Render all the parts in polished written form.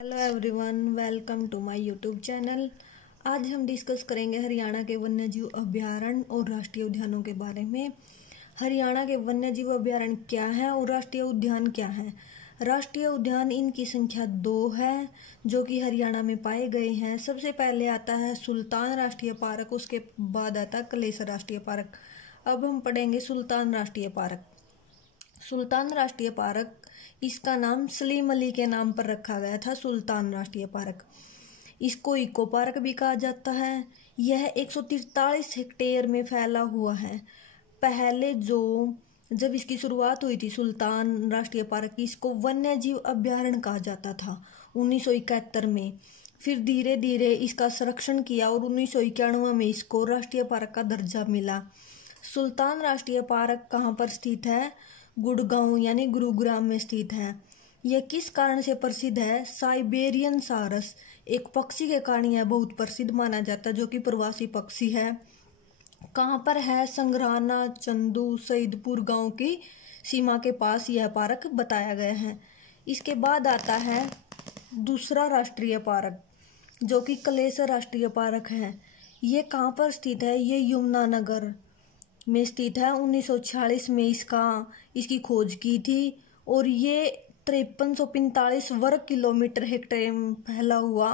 Hello everyone, welcome to my YouTube channel. आज हम discuss करेंगे हरियाणा के वन्यजीव अभयारण्य और राष्ट्रीय उद्यानों के बारे में। हरियाणा के वन्यजीव अभयारण्य क्या है और राष्ट्रीय उद्यान क्या है। राष्ट्रीय उद्यान इनकी संख्या 2 है जो कि हरियाणा में पाए गए हैं। सबसे पहले आता है सुल्तान राष्ट्रीय पार्क, उसके बाद आता है कलेसर राष्ट्रीय पार्क। अब हम पढ़ेंगे सुल्तान राष्ट्रीय पार्क। सुल्तान राष्ट्रीय पार्क, इसका नाम सलीम अली के नाम पर रखा गया था। सुल्तान राष्ट्रीय पार्क, इसको इको पार्क भी कहा जाता है। यह 143 हेक्टेयर में फैला हुआ है। पहले जब इसकी शुरुआत हुई थी सुल्तान राष्ट्रीय पार्क की, इसको वन्यजीव अभयारण्य कहा जाता था 1971 में। फिर धीरे धीरे इसका संरक्षण किया और 1991 में इसको राष्ट्रीय पार्क का दर्जा मिला। सुल्तान राष्ट्रीय पार्क कहाँ पर स्थित है? गुड़गांव यानी गुरुग्राम में स्थित है। यह किस कारण से प्रसिद्ध है? साइबेरियन सारस एक पक्षी के कारण यह बहुत प्रसिद्ध माना जाता है, जो कि प्रवासी पक्षी है। कहाँ पर है? संग्राना, चंदू, सईदपुर गांव की सीमा के पास यह पार्क बताया गया है। इसके बाद आता है दूसरा राष्ट्रीय पार्क जो कि कलेसर राष्ट्रीय पार्क है। ये कहाँ पर स्थित है? ये यमुनानगर में स्थित है। 1946 में इसकी खोज की थी और ये 5345 वर्ग किलोमीटर हेक्टेयर में फैला हुआ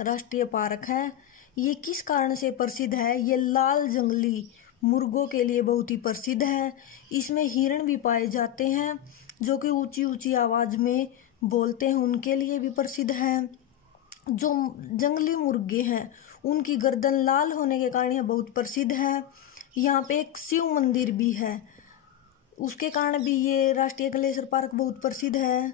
राष्ट्रीय पार्क है। ये किस कारण से प्रसिद्ध है? ये लाल जंगली मुर्गों के लिए बहुत ही प्रसिद्ध है। इसमें हिरण भी पाए जाते हैं जो कि ऊंची ऊंची आवाज में बोलते हैं, उनके लिए भी प्रसिद्ध है। जो जंगली मुर्गे हैं उनकी गर्दन लाल होने के कारण यह बहुत प्रसिद्ध है। यहाँ पे एक शिव मंदिर भी है, उसके कारण भी ये राष्ट्रीय कलेसर पार्क बहुत प्रसिद्ध है।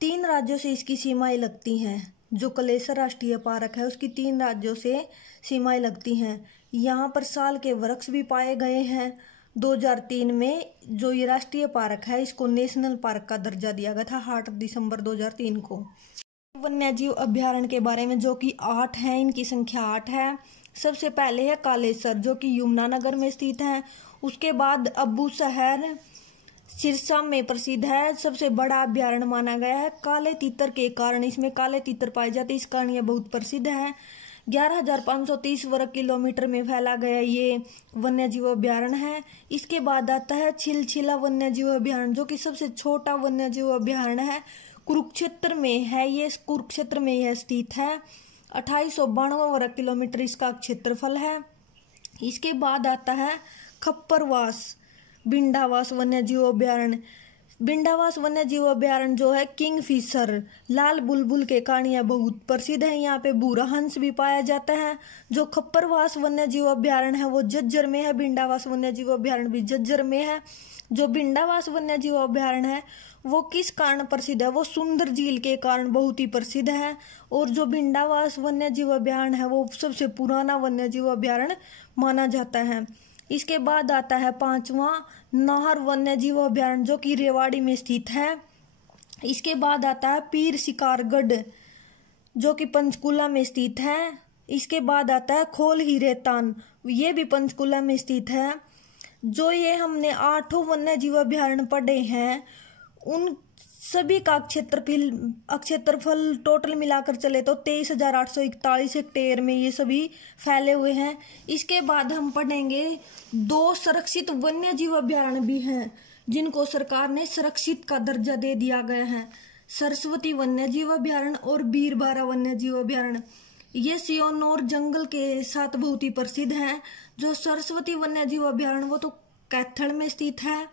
3 राज्यों से इसकी सीमाएं लगती हैं। जो कलेसर राष्ट्रीय पार्क है उसकी 3 राज्यों से सीमाएं लगती हैं। यहाँ पर साल के वृक्ष भी पाए गए हैं। 2003 में जो ये राष्ट्रीय पार्क है इसको नेशनल पार्क का दर्जा दिया गया था 8 दिसंबर 2003 को। वन्यजीव अभयारण्य के बारे में जो कि 8 है, इनकी संख्या 8 है। सबसे पहले है कालेसर जो कि यमुनानगर में स्थित है। उसके बाद अबूशहर सिरसा में प्रसिद्ध है, सबसे बड़ा अभयारण्य माना गया है। काले तीतर के कारण, इसमें काले तीतर पाए जाते इस कारण यह बहुत प्रसिद्ध है। 11,530 वर्ग किलोमीटर में फैला गया ये वन्यजीव अभयारण्य है। इसके बाद आता है छिलछिला वन्यजीव अभयारण्य जो कि सबसे छोटा वन्यजीव अभयारण्य है। कुरुक्षेत्र में है, ये कुरुक्षेत्र में यह स्थित है। 2892 वर्ग किलोमीटर इसका क्षेत्रफल है। इसके बाद आता है खप्परवास भिंडावास वन्यजीव अभयारण्य। भिंडावास वन्यजीव अभयारण्य जो है किंगफिशर लाल बुलबुल के कारण यह बहुत प्रसिद्ध है। यहाँ पे भूरा हंस भी पाया जाता है। जो खप्परवास वन्यजीव अभयारण्य है वो झज्जर में है। भिंडावास वन्यजीव अभयारण्य भी झज्जर में है। जो भिंडावास वन्यजीव अभयारण्य है वो किस कारण प्रसिद्ध है? वो सुंदर झील के कारण बहुत ही प्रसिद्ध है। और जो भिंडावास वन्यजीव अभयारण्य है वो सबसे पुराना वन्यजीव अभयारण्य माना जाता है। इसके बाद आता है 5वां नाहर वन्यजीव अभयारण्य जो कि रेवाड़ी में स्थित है। इसके बाद आता है पीर शिकारगढ़ जो कि पंचकुला में स्थित है। इसके बाद आता है खोल हीरेतान, ये भी पंचकुला में स्थित है। जो ये हमने 8 वन्यजीव अभयारण्य पढ़े हैं उन सभी का क्षेत्रफल टोटल मिलाकर चले तो 23,841 हेक्टेयर में ये सभी फैले हुए हैं। इसके बाद हम पढ़ेंगे 2 संरक्षित वन्यजीव अभयारण्य भी हैं जिनको सरकार ने संरक्षित का दर्जा दे दिया गया है। सरस्वती वन्यजीव अभयारण्य और बीरबारा वन्यजीव अभयारण्य। ये सियोनौर जंगल के साथ बहुत ही प्रसिद्ध है। जो सरस्वती वन्यजीव अभयारण्य वो तो कैथल में स्थित है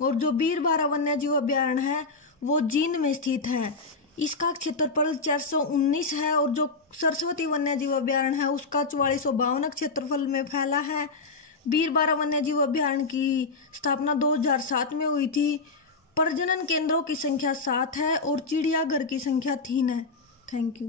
और जो बीरबारा वन्यजीव अभयारण्य है वो जींद में स्थित है। इसका क्षेत्रफल 419 है और जो सरस्वती वन्यजीव अभयारण्य है उसका 4452 क्षेत्रफल में फैला है। बीरबारा वन्यजीव अभयारण्य की स्थापना 2007 में हुई थी। प्रजनन केंद्रों की संख्या 7 है और चिड़ियाघर की संख्या 3 है। Thank you.